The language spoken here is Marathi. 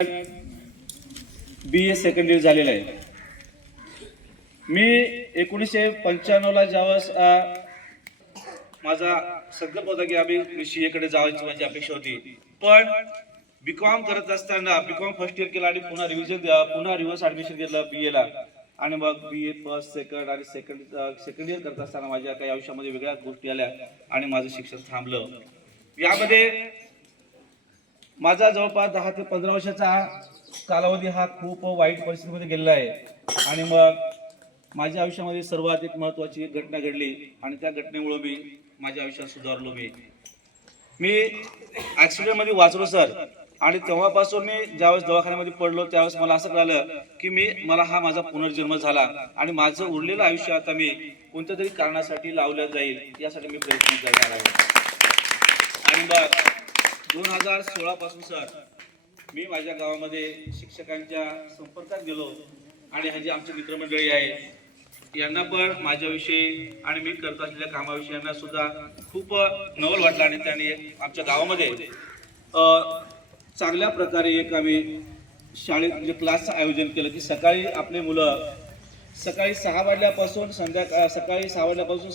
BA सेकंड इयर झालेलं आहे. मी 1995ला ज्यावेळेस माझा संकल्प होता की आम्ही CA कडे जायची माझी अपेक्षा होती, पण बीकॉम करत असताना बीकॉम फर्स्ट इयर केला आणि पुन्हा रिव्हर्स ऍडमिशन घेतलं BA ला आणि मग BA फर्स्ट सेकंड आणि सेकंड इयर करत असताना माझ्या काही आयुष्यामध्ये वेगळ्या गोष्टी आल्या आणि माझं शिक्षण थांबलं. यामध्ये माझा जवळपास 10 ते 15 वर्षाचा कालावधी हा खूप वाईट परिस्थितीमध्ये गेलेला आहे. आणि मग माझ्या आयुष्यामध्ये सर्वात एक महत्त्वाची एक घटना घडली आणि त्या घटनेमुळे मी माझ्या आयुष्यात सुधारलो. मी ॲक्सिडेंटमध्ये वाचलो सर. आणि तेव्हापासून मी ज्यावेळेस दवाखान्यामध्ये पडलो त्यावेळेस मला असं कळलं की मला हा माझा पुनर्जन्म झाला आणि माझं उरलेलं आयुष्य आता मी कोणत्या तरी कारणासाठी लावलं जाईल यासाठी मी प्रयत्न करणार आहे. आणि मग 2016 पासून सर मी माझ्या गावामध्ये शिक्षकांच्या संपर्कात गेलो आणि हे जे आमचे मित्रमंडळी आहे यांना पण माझ्याविषयी आणि मी करत असलेल्या कामाविषयी यांना सुद्धा खूप नवल वाटलं आणि त्यांनी आमच्या गावामध्ये चांगल्या प्रकारे एक आम्ही शाळेत म्हणजे क्लासचं आयोजन केलं की सकाळी आपले मुलं सकाळी 6 वाजल्यापासून सकाळी 6 वाजल्यापासून